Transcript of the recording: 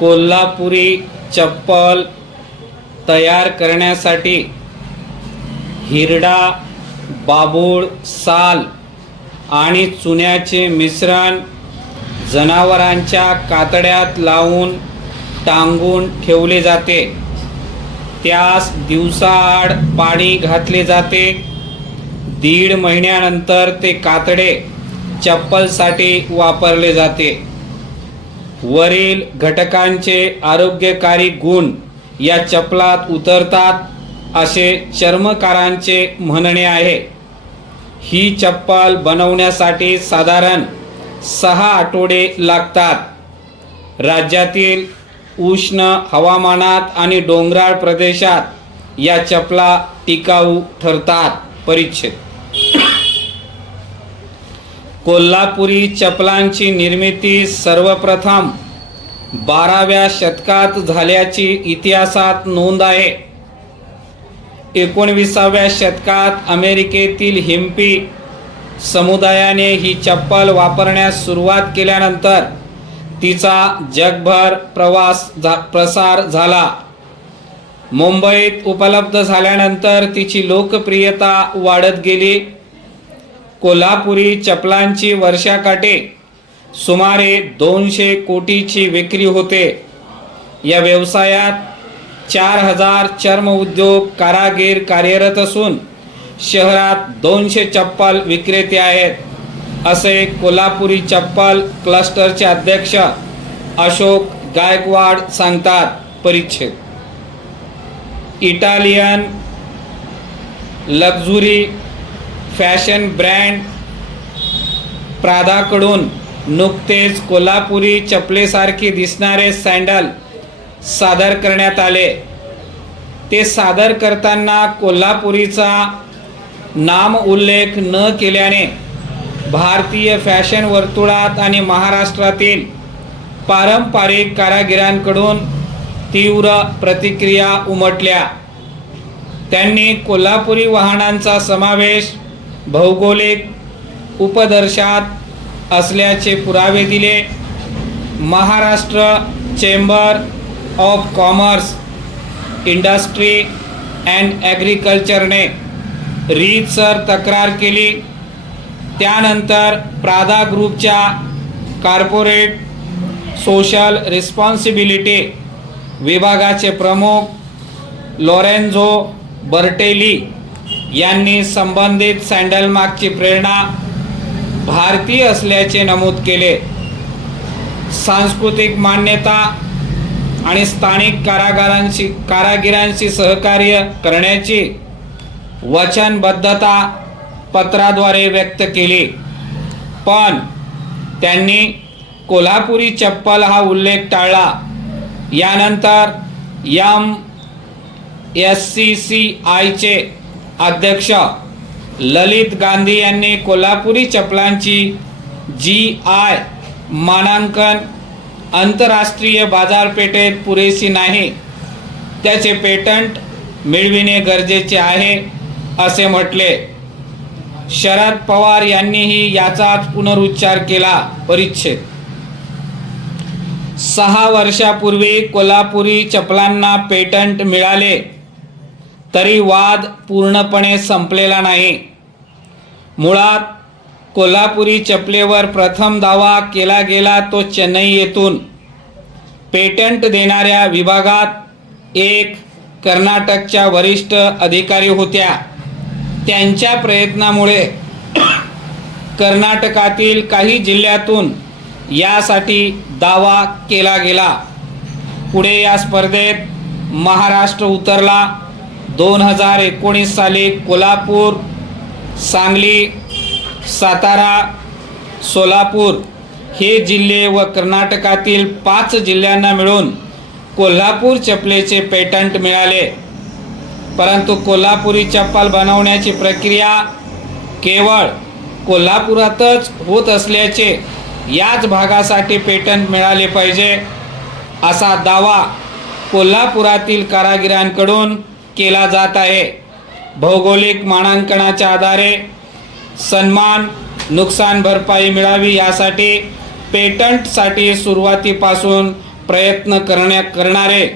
कोल्हापुरी चप्पल तयार करण्यासाठी हिरडा, बाभूळ, साल आणि चुन्याचे मिश्रण जनावरांच्या कातड्यात लावून टांगून ठेवले जाते. त्यास दिवसाआड पाणी घातले जाते. 1.5 महिन्यानंतर ते कातडे चप्पलसाठी वापरले जाते. वरील घटकांचे आरोग्यकारी गुण या चप्पलात उतरतात असे चर्मकारांचे म्हणणे आहे. ही चप्पल बनवण्यासाठी साधारण 6 आठवडे लागतात. राज्यातील उष्ण हवामानात आणि डोंगराळ प्रदेशात या चपला टिकाऊ ठरतात. परिच्छेद कोल्हापुरी चपलांची निर्मिती सर्वप्रथम 12व्या शतकात झाल्याची इतिहासात नोंद आहे. 19व्या शतकात अमेरिकेतील हिप्पी समुदायाने ही चप्पल वापरण्यास सुरुवात केल्यानंतर तिचा जगभर प्रसार झाला. मुंबईत उपलब्ध झाल्यानंतर तिची लोकप्रियता वाढत गेली. कोल्हापुरी चपलांची वर्षाकाठी सुमारे 200 कोटीची विक्री होते. या व्यवसायात 4000 चर्म उद्योग कारागीर कार्यरत असून शहरात 200 चप्पल विक्रेते आहेत, असे कोल्हापुरी चप्पल क्लस्टरचे अध्यक्ष अशोक गायकवाड सांगतात. परिच्छेद इटालियन लक्झुरी फॅशन ब्रँड प्रादाकडून नुकतेच कोल्हापुरी चपलेसारखे दिसणारे सँडल सादर करण्यात आले. ते सादर करताना कोल्हापुरीचा नाम उल्लेख न केल्याने भारतीय फॅशन वर्तुळात आणि महाराष्ट्रातील पारंपरिक कारागिरांकडून तीव्र प्रतिक्रिया उमटल्या. त्यांनी कोल्हापुरी वाहनांचा समावेश भौगोलिक उपदर्शात असल्याचे पुरावे दिले. Maharashtra chamber of commerce, industry and ॲग्रिकल्चरने रीतसर तक्रार केली. त्यानंतर प्रादा ग्रुपच्या कॉर्पोरेट सोशल रिस्पॉन्सिबिलिटी विभागाचे प्रमुख लोरेन्झो बर्टेली यांनी संबंधित सँडल मागची प्रेरणा भारतीय असल्याचे नमूद केले. सांस्कृतिक मान्यता आणि स्थानिक कारागिरांशी सहकार्य करण्याची वचनबद्धता पत्राद्वारे व्यक्त केली. पण त्यांनी कोल्हापुरी चप्पल हा उल्लेख टाळला. यानंतर MSCCIचे अध्यक्ष ललित गांधी यांनी कोल्हापुरी चपलांची GI मानांकन आंतरराष्ट्रीय बाजारपेठेत पुरेशी नाही, त्याचे पेटंट मिळविणे गरजेचे आहे असे म्हटले. शरद पवार यांनीही याचाच पुनरुच्चार केला. परिच्छेद 6 वर्षापूर्वी कोल्हापुरी चपलांना पेटंट मिळाले तरी वाद पूर्णपणे संपलेला नाही. मुळात कोल्हापुरी चपलेवर प्रथम दावा केला गेला तो चेन्नई येथून. पेटंट देणाऱ्या विभागात एक कर्नाटकच्या वरिष्ठ अधिकारी होत्या. त्यांच्या प्रयत्नामुळे कर्नाटकातील काही जिल्ह्यातून यासाठी दावा केला गेला. पुढे या स्पर्धेत महाराष्ट्र उतरला. 2019 साली कोल्हापूर, सांगली, सातारा, सोलापूर हे जिल्हे व कर्नाटकातील 5 जिल्ह्यांना मिळून कोल्हापूर चपलेचे पेटंट मिळाले. परंतु कोल्हापुरी चप्पल बनवण्याची प्रक्रिया केवळ कोल्हापुरातच होत असल्याचे, याच भागासाठी पेटंट मिळाले पाहिजे असा दावा कोल्हापुरातील कारागिरांकडून केला जात आहे. भौगोलिक मानांकनाच्या आधारे सन्मान नुकसान भरपाई मिळावी यासाठी पेटंटसाठी सुरुवातीपासून प्रयत्न करणारे